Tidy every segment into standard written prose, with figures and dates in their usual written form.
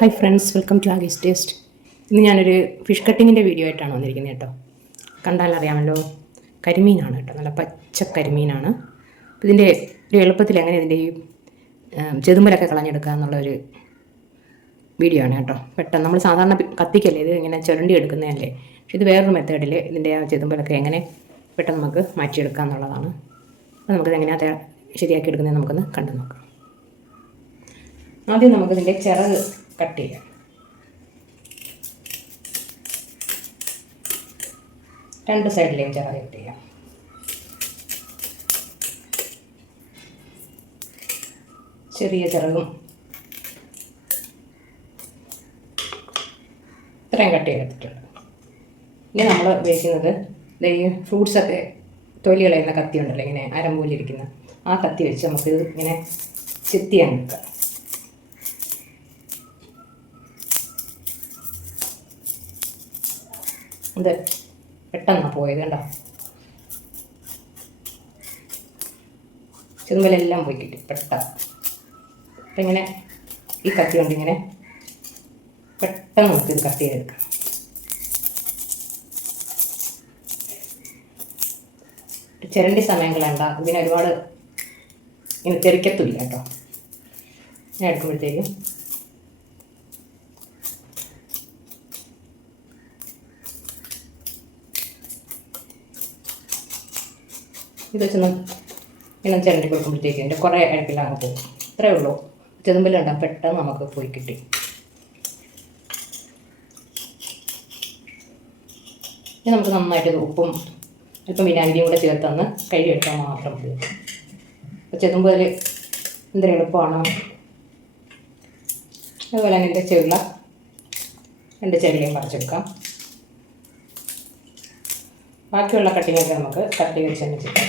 Hi friends, welcome to ആഗീസ് taste. ഇന്ന് ഞാനൊരു ഫിഷ് കട്ടിങ്ങിൻ്റെ വീഡിയോ ആയിട്ടാണ് വന്നിരിക്കുന്നത് കേട്ടോ. കണ്ടാലറിയാമല്ലോ, കരിമീനാണ് കേട്ടോ, നല്ല പച്ച കരിമീനാണ്. അപ്പോൾ ഇതിൻ്റെ ഒരു എളുപ്പത്തിൽ എങ്ങനെ ഇതിൻ്റെ ഈ ചെതുമ്പലൊക്കെ കളഞ്ഞെടുക്കുക എന്നുള്ളൊരു വീഡിയോ ആണ് കേട്ടോ. പെട്ടെന്ന് നമ്മൾ സാധാരണ കത്തിക്കല്ലേ, ഇത് ഇങ്ങനെ ചുരണ്ടി എടുക്കുന്നതല്ലേ. പക്ഷെ ഇത് വേറൊരു മെത്തേഡിൽ ഇതിൻ്റെ ആ ചെതുമ്പലൊക്കെ എങ്ങനെ പെട്ടെന്ന് നമുക്ക് മാറ്റിയെടുക്കുക എന്നുള്ളതാണ്. അപ്പോൾ നമുക്കിത് എങ്ങനെയാണ് ശരിയാക്കി എടുക്കുന്നത് നമുക്കൊന്ന് കണ്ടു നോക്കാം. ആദ്യം നമുക്കിതിൻ്റെ ചിറക് കട്ട് ചെയ്യാം. രണ്ട് സൈഡിലെയും ചിറക് കട്ട് ചെയ്യാം. ചെറിയ ചിറകും ഇത്രയും കട്ട് ചെയ്തിട്ടുണ്ട്. ഇനി നമ്മൾ ഉപയോഗിക്കുന്നത് ഈ ഫ്രൂട്ട്സൊക്കെ തൊലി കളയുന്ന കത്തി ഉണ്ടല്ലോ, ഇങ്ങനെ അരമ്പൂലിരിക്കുന്ന ആ കത്തി വെച്ച് നമുക്കിത് ഇങ്ങനെ ചെത്തിയാൻ നിൽക്കാം. ഇത് പെട്ടെന്നാണ് പോയത് കണ്ടോ, ചെതുമ്പലെല്ലാം പോയി കിട്ടി പെട്ടെന്ന്. അപ്പം ഇങ്ങനെ ഈ കത്തി കൊണ്ട് ഇങ്ങനെ പെട്ടെന്ന് നമുക്കിത് കട്ട് ചെയ്തെടുക്കാം. ചിരണ്ടി സമയം കളയണ്ട, ഇതിന് ഒരുപാട് ഇങ്ങനെ തെറിക്കത്തില്ല കേട്ടോ. ഞാൻ എടുക്കുമ്പോഴത്തേക്കും ഇത് വെച്ചൊന്ന് ഇങ്ങനെ ചിരണ്ടി കൊടുക്കുമ്പോഴത്തേക്ക് എൻ്റെ കുറേ അഴുക്കെല്ലാം അങ്ങ് പോകും. ഇത്രയേ ഉള്ളൂ. ചെതുമ്പലുണ്ടാകും, പെട്ടെന്ന് നമുക്ക് പോയി കിട്ടി. ഇനി നമുക്ക് നന്നായിട്ട് ഉപ്പും അല്പം വിനാഗിരിയും കൂടെ ചേർത്തൊന്ന് കഴുകിയെടുത്താൽ മാത്രം മതി. അപ്പോൾ ചെതുമ്പൽ എന്തൊരു എളുപ്പമാണ്. അതുപോലെ തന്നെ എൻ്റെ ചെവിള രണ്ട് ചെവിളയും പറിച്ചെടുക്കാം. ബാക്കിയുള്ള കട്ടിങ്ങൊക്കെ നമുക്ക് കട്ടി വെച്ച് തന്നെ ചെയ്യാം.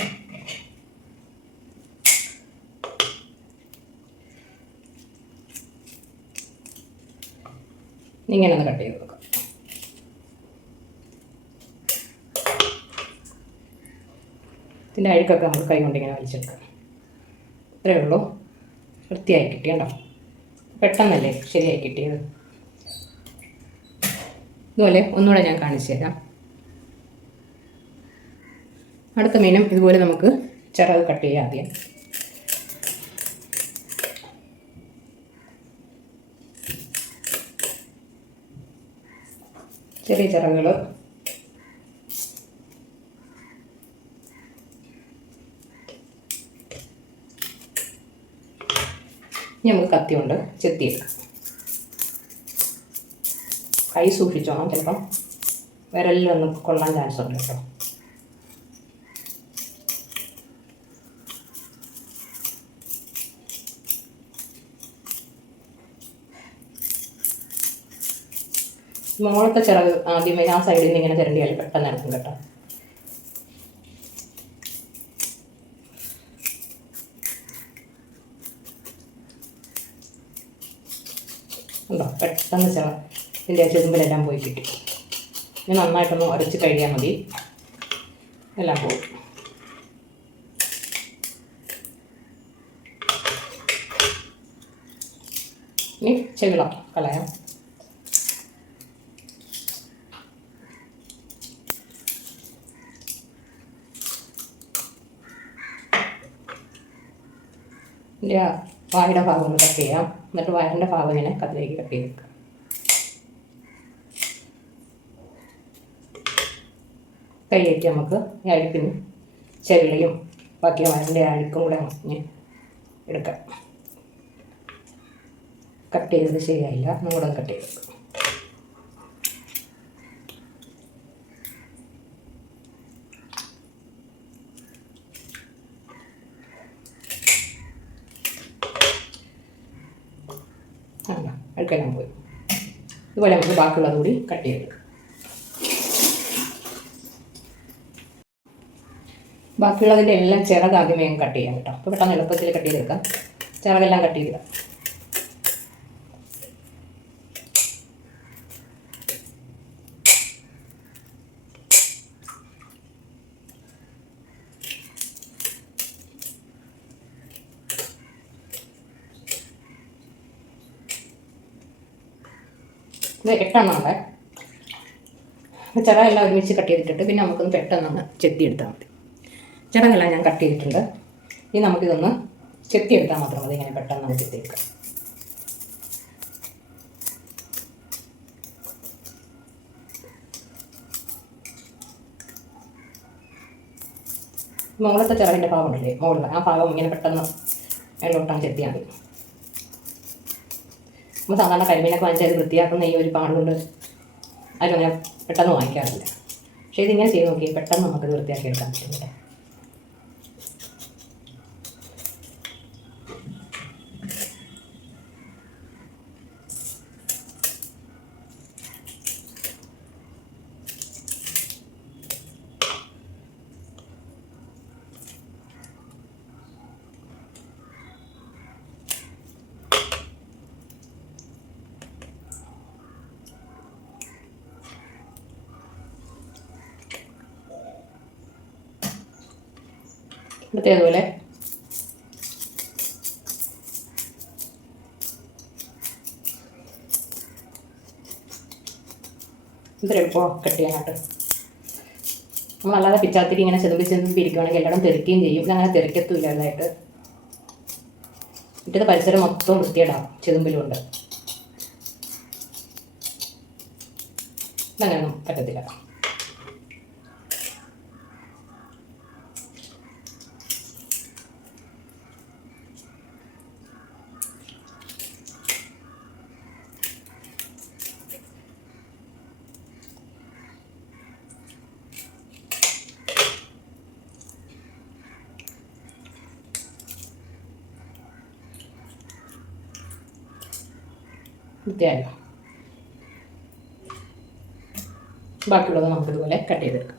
ഇങ്ങനെ ഒന്ന് കട്ട് ചെയ്ത് കൊടുക്കാം. ഇതിൻ്റെ അഴുക്കൊക്കെ നമുക്ക് കൈ കൊണ്ടിങ്ങനെ വലിച്ചെടുക്കാം. ഇത്രയേ ഉള്ളൂ. വൃത്തിയായി കിട്ടിയണ്ടോ, പെട്ടെന്നല്ലേ ശരിയായി കിട്ടിയത്. ഇതുപോലെ ഒന്നുകൂടെ ഞാൻ കാണിച്ചു തരാം. അടുത്ത മീനും ഇതുപോലെ നമുക്ക് ചിറക് കട്ട് ചെയ്യാം. ആദ്യം ചെറിയ ചിറകുകൾ നമുക്ക് കത്തി കൊണ്ട് ചെത്തിയെടുക്കാം. കൈ സൂക്ഷിച്ചോണം, ചിലപ്പം വിരലിലൊന്നും കൊള്ളാൻ ചാൻസ് ഉണ്ട് കേട്ടോ. മുകളത്തെ ചിറക് ആദ്യമേ ആ സൈഡിൽ നിന്ന് ഇങ്ങനെ ചിരണ്ടിയാൽ പെട്ടെന്ന് ഇറക്കും കേട്ടോ. ഉണ്ടോ, പെട്ടെന്ന് ഇതിൻ്റെ ചെതുമ്പലെല്ലാം പോയി കിട്ടി. ഇനി നന്നായിട്ടൊന്ന് ഉരച്ച് കഴിയാൽ മതി, എല്ലാം പോകും. ഇനി ചെവിള കളയാം. ഇതിൻ്റെ വായുടെ ഭാഗം ഒന്ന് കട്ട് ചെയ്യാം. എന്നിട്ട് വയറിൻ്റെ ഭാഗം ഇങ്ങനെ കത്തിലേക്ക് കട്ട് ചെയ്ത് വെക്കാം. കൈയേറ്റ് നമുക്ക് ഈ അഴുക്കിന് ചെവിളയും ബാക്കി വയറിൻ്റെ അഴുക്കും കൂടെ എടുക്കാം. കട്ട് ചെയ്തത് ശരിയായില്ല, ഒന്നുകൂടെ കട്ട് ചെയ്ത് വെക്കാം. അഴുക്കെല്ലാം പോയി. ഇതുപോലെ നമുക്ക് ബാക്കിയുള്ളത് കൂടി കട്ട് ചെയ്തെടുക്കാം. ബാക്കിയുള്ളതിൻ്റെ എല്ലാം ചിറക് ആദ്യമേ കട്ട് ചെയ്യാം കേട്ടോ. അപ്പോൾ പെട്ടെന്ന് എളുപ്പത്തിൽ കട്ട് ചെയ്തെടുക്കാം. ചിറകെല്ലാം കട്ട് ചെയ്തിടാം. ഇത് 8 എണ്ണമുണ്ട്. അപ്പോൾ ചിറകെല്ലാം ഒരുമിച്ച് കട്ട് ചെയ്തിട്ടിട്ട് പിന്നെ നമുക്കൊന്ന് പെട്ടെന്നൊന്ന് ചെത്തിയെടുത്താൽ മതി. ചിറകെല്ലാം ഞാൻ കട്ട് ചെയ്തിട്ടുണ്ട്. ഇനി നമുക്കിതൊന്ന് ചെത്തിയെടുത്താൽ മാത്രം മതി. ഇങ്ങനെ പെട്ടെന്ന് നമുക്ക് ചെത്തിയെടുക്കാം. മുകളത്തെ ചിറകിൻ്റെ ഭാഗമുണ്ടല്ലേ, മുകളിൽ ആ ഭാഗം ഇങ്ങനെ പെട്ടെന്ന് മേലോട്ടാണ് ചെത്തിയാൽ മതി. നമ്മൾ സാധാരണ കരിമീനൊക്കെ വാങ്ങിച്ചാൽ വൃത്തിയാക്കുന്ന ഈ ഒരു പാടുകൊണ്ട് ആരും അങ്ങനെ പെട്ടെന്ന് വാങ്ങിക്കാറില്ല. പക്ഷേ ഇതിങ്ങനെ ചെയ്ത് നോക്കി പെട്ടെന്ന് നമുക്കത് വൃത്തിയാക്കി എടുക്കാൻ പറ്റുന്നില്ല. ഇതേപോലെ ഇതെളുപ്പം കട്ട് ചെയ്യാനായിട്ട്. നമ്മളല്ലാതെ പിച്ചാത്തിരി ഇങ്ങനെ ചെതുമ്പി ഇരിക്കുകയാണെങ്കിൽ എല്ലായിടും തെറിക്കുകയും ചെയ്യും. ഇതങ്ങനെ തെറിക്കത്തുമില്ല അതായിട്ട്. മറ്റേത് പരിസരം മൊത്തം വൃത്തിയിടാം ചെതുമ്പിലുണ്ട്. ഇതങ്ങനെയൊന്നും പറ്റത്തില്ല. വൃത്തിയായോ? ബാക്കിയുള്ളത് നമുക്കിതുപോലെ കട്ട് ചെയ്തെടുക്കാം.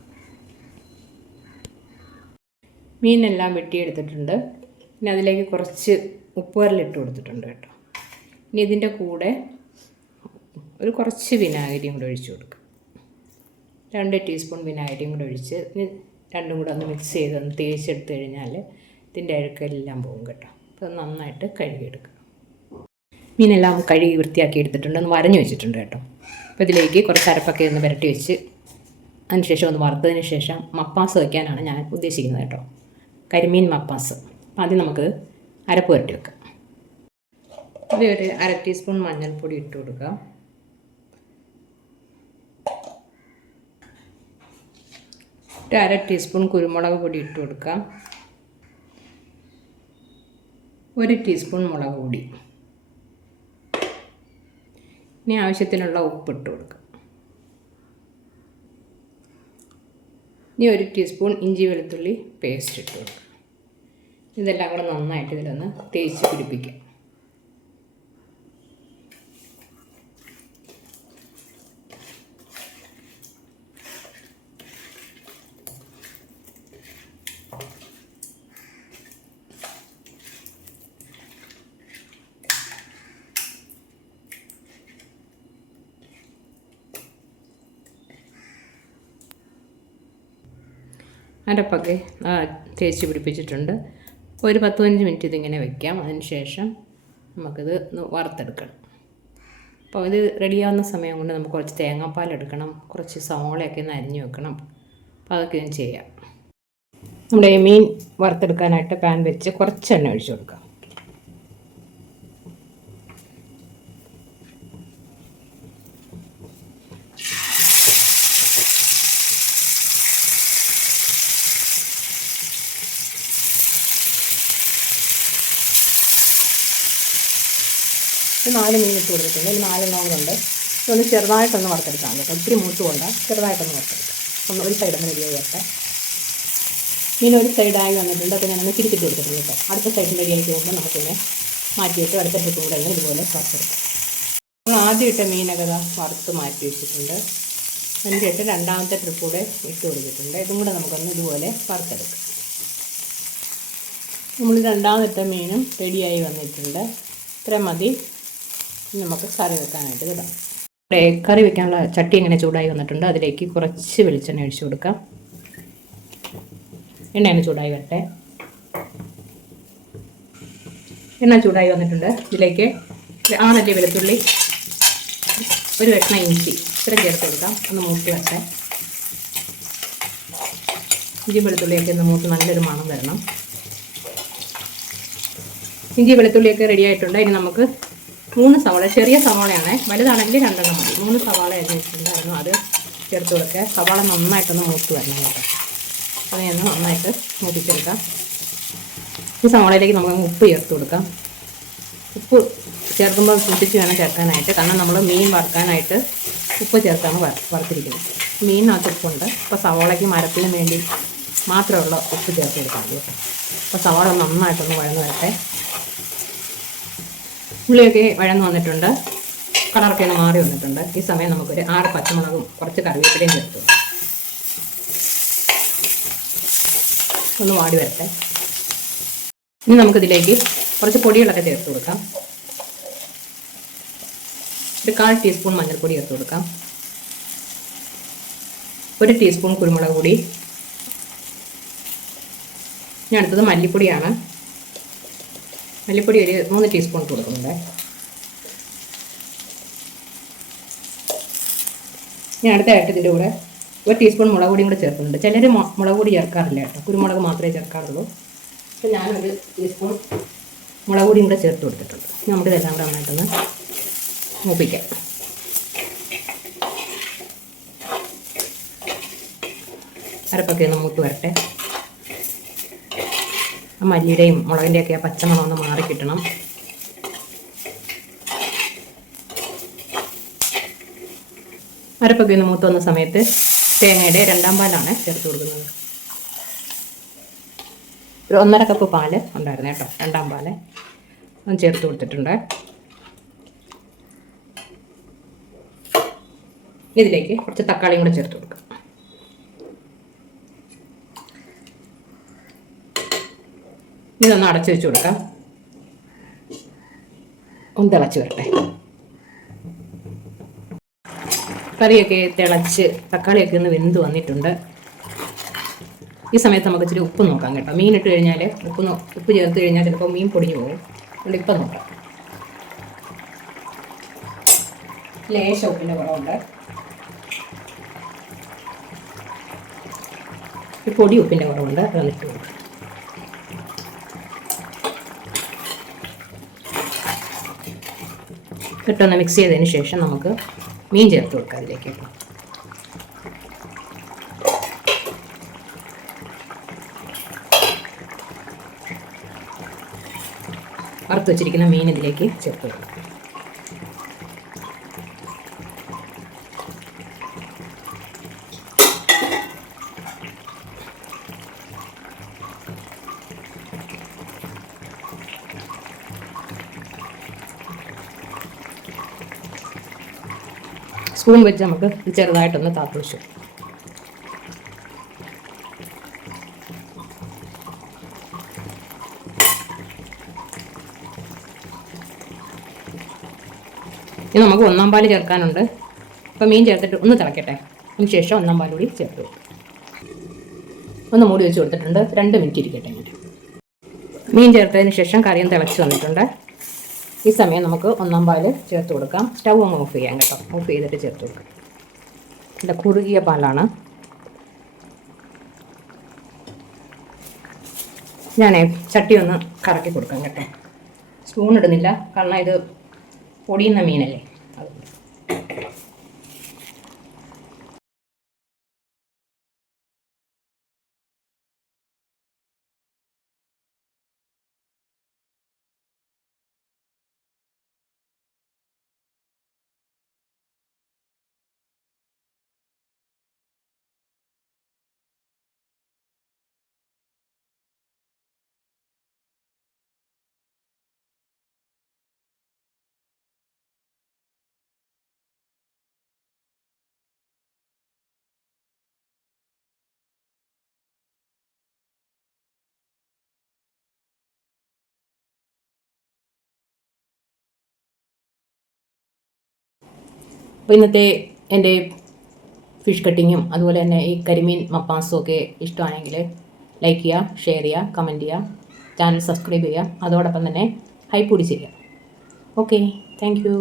മീനെല്ലാം വെട്ടിയെടുത്തിട്ടുണ്ട്. പിന്നെ അതിലേക്ക് കുറച്ച് ഉപ്പുകറിലിട്ട് കൊടുത്തിട്ടുണ്ട് കേട്ടോ. ഇനി ഇതിൻ്റെ കൂടെ ഒരു കുറച്ച് വിനാഗിരിയും കൂടെ ഒഴിച്ചു കൊടുക്കുക. 2 ടീസ്പൂൺ വിനാഗിരിയും കൂടെ ഒഴിച്ച് രണ്ടും കൂടെ ഒന്ന് മിക്സ് ചെയ്തൊന്ന് തേച്ചെടുത്ത് കഴിഞ്ഞാൽ ഇതിൻ്റെ അഴുക്കെല്ലാം പോകും കേട്ടോ. അപ്പോൾ നന്നായിട്ട് കഴുകിയെടുക്കുക. മീനെല്ലാം കഴുകി വൃത്തിയാക്കി എടുത്തിട്ടുണ്ട്. ഒന്ന് വരഞ്ഞു വെച്ചിട്ടുണ്ട് കേട്ടോ. അപ്പോൾ ഇതിലേക്ക് കുറച്ച് അരപ്പൊക്കെ ഒന്ന് പുരട്ടി വെച്ച് അതിനുശേഷം ഒന്ന് വറുത്തതിന് ശേഷം മപ്പാസ് വയ്ക്കാനാണ് ഞാൻ ഉദ്ദേശിക്കുന്നത് കേട്ടോ. കരിമീൻ മപ്പാസ്. അപ്പോൾ ആദ്യം നമുക്ക് അരപ്പ് പുരട്ടി വെക്കാം. ഇത് ഒരു 1/2 ടീസ്പൂൺ മഞ്ഞൾപ്പൊടി ഇട്ട് കൊടുക്കാം. ഒരു 1/2 ടീസ്പൂൺ കുരുമുളക് പൊടി ഇട്ട് കൊടുക്കാം. 1 ടീസ്പൂൺ മുളക് പൊടി. ഇനി ആവശ്യത്തിനുള്ള ഉപ്പിട്ട് കൊടുക്കുക. ഇനി 1 ടീസ്പൂൺ ഇഞ്ചി വെളുത്തുള്ളി പേസ്റ്റ് ഇട്ട് കൊടുക്കുക. ഇതെല്ലാം കൂടെ നന്നായിട്ട് ഇതിലൊന്ന് തേച്ച് പിടിപ്പിക്കാം. അരപ്പൊക്കെ തേച്ച് പിടിപ്പിച്ചിട്ടുണ്ട്. ഒരു 10-15 മിനിറ്റ് ഇതിങ്ങനെ വയ്ക്കാം. അതിന് ശേഷം നമുക്കിത് വറുത്തെടുക്കണം. അപ്പോൾ ഇത് റെഡിയാവുന്ന സമയം കൊണ്ട് നമുക്ക് കുറച്ച് തേങ്ങാപ്പാൽ എടുക്കണം, കുറച്ച് സവോളയൊക്കെ ഒന്ന് അരിഞ്ഞ് വെക്കണം. അപ്പോൾ അതൊക്കെ ഞാൻ ചെയ്യാം. നമ്മുടെ മീൻ വറുത്തെടുക്കാനായിട്ട് പാൻ വെച്ച് കുറച്ച് എണ്ണ ഒഴിച്ച് കൊടുക്കാം. ഒരു 4 മീൻ ഇട്ട് കൊടുത്തിട്ടുണ്ട്. ഒരു 4 എണ്ണങ്ങളുണ്ട്. ഇതൊന്ന് ചെറുതായിട്ടൊന്ന് വറുത്തെടുക്കാം കേട്ടോ. ഒത്തിരി മൂത്തുകൊണ്ട് ചെറുതായിട്ടൊന്ന് വറുത്തെടുക്കാം. ഒന്ന് ഒരു സൈഡൊന്ന് റെഡിയായി വരട്ടെ. മീൻ ഒരു സൈഡായി വന്നിട്ടുണ്ട്. അപ്പോൾ ഞാനൊന്ന് തിരിച്ചിട്ട് കൊടുത്തിട്ടുണ്ട് കേട്ടോ. അടുത്ത സൈഡിൽ റെഡിയായി പോകുമ്പോൾ നമുക്കിങ്ങനെ മാറ്റിയിട്ട് അടുത്ത ട്രിപ്പ് കൂടെ തന്നെ ഇതുപോലെ വറുത്തെടുക്കാം. നമ്മൾ ആദ്യം ഇട്ട മീനൊക്കെ വറുത്ത് മാറ്റി വെച്ചിട്ടുണ്ട്. അതിൻ്റെ ഇട്ട് രണ്ടാമത്തെ ട്രിപ്പ് കൂടെ ഇട്ട് കൊടുത്തിട്ടുണ്ട്. ഇതും കൂടെ നമുക്കൊന്ന് ഇതുപോലെ വറുത്തെടുക്കാം. നമ്മൾ രണ്ടാമത്തെ മീനും റെഡിയായി വന്നിട്ടുണ്ട്. ഇത്ര മതി. നമുക്ക് കറി വെക്കാനായിട്ട് ഇടാം. കറി വെക്കാനുള്ള ചട്ടി ഇങ്ങനെ ചൂടായി വന്നിട്ടുണ്ട്. അതിലേക്ക് കുറച്ച് വെളിച്ചെണ്ണ ഒഴിച്ച് കൊടുക്കാം. എണ്ണ ചൂടായി വരട്ടെ. എണ്ണ ചൂടായി വന്നിട്ടുണ്ട്. ഇതിലേക്ക് 6 വെളുത്തുള്ളി, ഒരു കഷ്ണം ഇഞ്ചി ഇത്രയും ചേർത്ത് കൊടുക്കാം. ഒന്ന് മൂത്ത് വരട്ടെ. ഇഞ്ചി വെളുത്തുള്ളിയൊക്കെ ഒന്ന് മൂത്ത് നല്ലൊരു മണം വരണം. ഇഞ്ചി വെളുത്തുള്ളിയൊക്കെ റെഡി ആയിട്ടുണ്ട്. ഇനി നമുക്ക് 3 സവാള, ചെറിയ സവാളയാണ്, വലുതാണെങ്കിൽ 2 മതി. 3 സവാള വെച്ചിട്ടുണ്ടായിരുന്നു, അത് ചേർത്ത് കൊടുക്കുക. സവാള നന്നായിട്ടൊന്ന് മൂത്ത് വരണം കേട്ടോ. അതിനൊന്ന് നന്നായിട്ട് മൂപ്പിച്ചെടുക്കാം. ഈ സവാളയിലേക്ക് നമുക്ക് ഉപ്പ് ചേർത്ത് കൊടുക്കാം. ഉപ്പ് ചേർക്കുമ്പോൾ സൂക്ഷിച്ച് വേണം ചേർക്കാനായിട്ട്, കാരണം നമ്മൾ മീൻ വറുക്കാനായിട്ട് ഉപ്പ് ചേർത്താണ് വറുത്തിരിക്കുന്നത്. മീനിനകത്ത് ഉപ്പുണ്ട്. അപ്പോൾ സവാളയ്ക്ക് മരത്തിന് വേണ്ടി മാത്രമുള്ള ഉപ്പ് ചേർത്ത് കൊടുക്കാം കേട്ടോ. അപ്പോൾ സവാള നന്നായിട്ടൊന്ന് വഴന്ന് വരട്ടെ. ഉള്ളിയൊക്കെ വഴന്ന് വന്നിട്ടുണ്ട്, കളറൊക്കെ ഒന്ന് മാറി വന്നിട്ടുണ്ട്. ഈ സമയം നമുക്കൊരു 6 പച്ചമുളകും കുറച്ച് കറിവേപ്പിലയും ചേർത്ത് ഒന്ന് വാടി വരട്ടെ. ഇനി നമുക്കിതിലേക്ക് കുറച്ച് പൊടികളൊക്കെ ചേർത്ത് കൊടുക്കാം. ഒരു 1/4 ടീസ്പൂൺ മഞ്ഞൾപ്പൊടി ചേർത്ത് കൊടുക്കാം. 1 ടീസ്പൂൺ കുരുമുളക് പൊടി. ഇനി അടുത്തത് മല്ലിപ്പൊടിയാണ്. മല്ലിപ്പൊടി ഒരു 3 ടീസ്പൂൺ കൊടുക്കുന്നുണ്ട്. ഇനി അടുത്തായിട്ട് ഇതിൻ്റെ കൂടെ 1 ടീസ്പൂൺ മുളക് പൊടിയും കൂടെ ചേർക്കുന്നുണ്ട്. ചിലർ മുളക് പൊടി ചേർക്കാറില്ല കേട്ടോ, കുരുമുളക് മാത്രമേ ചേർക്കാറുള്ളൂ. അപ്പോൾ ഞാനൊരു ടീസ്പൂൺ മുളക് പൊടിയും കൂടെ ചേർത്ത് കൊടുത്തിട്ടുണ്ട്. നമുക്കിതെല്ലാം കൂടെ നന്നായിട്ടൊന്ന് മൂപ്പിക്കാം. അരപ്പൊക്കെ ഒന്ന് മൂത്ത് വരട്ടെ. ആ മല്ലിയുടെയും മുളകിൻ്റെയൊക്കെ ആ പച്ചമണം ഒന്ന് മാറി കിട്ടണം. അരപ്പൊക്കെ ഒന്ന് മൂത്ത് വന്ന സമയത്ത് തേങ്ങയുടെ 2-ാം പാലാണ് ചേർത്ത് കൊടുക്കുന്നത്. ഒരു 1.5 കപ്പ് പാല് ഉണ്ടായിരുന്നു കേട്ടോ, 2-ാം പാല് ഒന്ന് ചേർത്ത് കൊടുത്തിട്ടുണ്ട്. ഇതിലേക്ക് കുറച്ച് തക്കാളിയും കൂടെ ചേർത്ത് കൊടുക്കാം. ഇതൊന്ന് അടച്ചു വെച്ച് കൊടുക്കാം. ഒന്ന് തിളച്ച് വരട്ടെ. കറിയൊക്കെ തിളച്ച് തക്കാളിയൊക്കെ ഒന്ന് വെന്ത് വന്നിട്ടുണ്ട്. ഈ സമയത്ത് നമുക്ക് ഇച്ചിരി ഉപ്പ് നോക്കാം കേട്ടോ. മീൻ ഇട്ട് കഴിഞ്ഞാൽ ഉപ്പ് ചേർത്ത് കഴിഞ്ഞാൽ ചിലപ്പോൾ മീൻ പൊടിഞ്ഞു പോകും. അതുകൊണ്ട് ഇപ്പം നോക്കാം. ലേശ ഉപ്പിൻ്റെ കുറവുണ്ട്. പൊടി ഉപ്പിൻ്റെ കുറവുണ്ട്. അത് ഇട്ട് കൊടുക്കാം. ഇട്ടൊന്ന് മിക്സ് ചെയ്തതിന് ശേഷം നമുക്ക് മീൻ ചേർത്ത് കൊടുക്കാം അതിലേക്ക്. വറുത്ത് വെച്ചിരിക്കുന്ന മീൻ ഇതിലേക്ക് ചേർത്ത് കൊടുക്കാം. സ്പൂൺ വെച്ച് നമുക്ക് ചെറുതായിട്ടൊന്ന് താത്തി വെച്ചു. ഇനി നമുക്ക് 1-ാം പാല് ചേർക്കാനുണ്ട്. അപ്പോൾ മീൻ ചേർത്തിട്ട് ഒന്ന് തിളക്കട്ടെ. അതിന് ശേഷം 1-ാം പാൽ കൂടി ചേർത്ത് ഒന്ന് മൂടി വെച്ച് കൊടുത്തിട്ടുണ്ട്. 2 മിനിറ്റ് ഇരിക്കട്ടെ. മീൻ ചേർത്തതിന് ശേഷം കറിയും തിളച്ച് വന്നിട്ടുണ്ട്. ഈ സമയം നമുക്ക് 1-ാം പാല് ചേർത്ത് കൊടുക്കാം. സ്റ്റൗ ഒന്ന് ഓഫ് ചെയ്യാം കേട്ടോ. ഓഫ് ചെയ്തിട്ട് ചേർത്ത് കൊടുക്കാം. ഇവിടെ കുറുകിയ പാലാണ്. ഞാൻ ചട്ടി ഒന്ന് കറക്കി കൊടുക്കാം കേട്ടോ. സ്പൂൺ ഇടുന്നില്ല, കാരണം ഇത് പൊടിയുന്ന മീനല്ലേ. അപ്പോൾ ഇന്നത്തെ എൻ്റെ ഫിഷ് കട്ടിങ്ങും അതുപോലെ തന്നെ ഈ കരിമീൻ മപ്പാസും ഒക്കെ ഇഷ്ടമാണെങ്കിൽ ലൈക്ക് ചെയ്യുക, ഷെയർ ചെയ്യുക, കമൻറ്റ് ചെയ്യുക, ചാനൽ സബ്സ്ക്രൈബ് ചെയ്യുക, അതോടൊപ്പം തന്നെ ഹൈപ്പ് കൂടി ചെയ്യുക. Okay, thank you.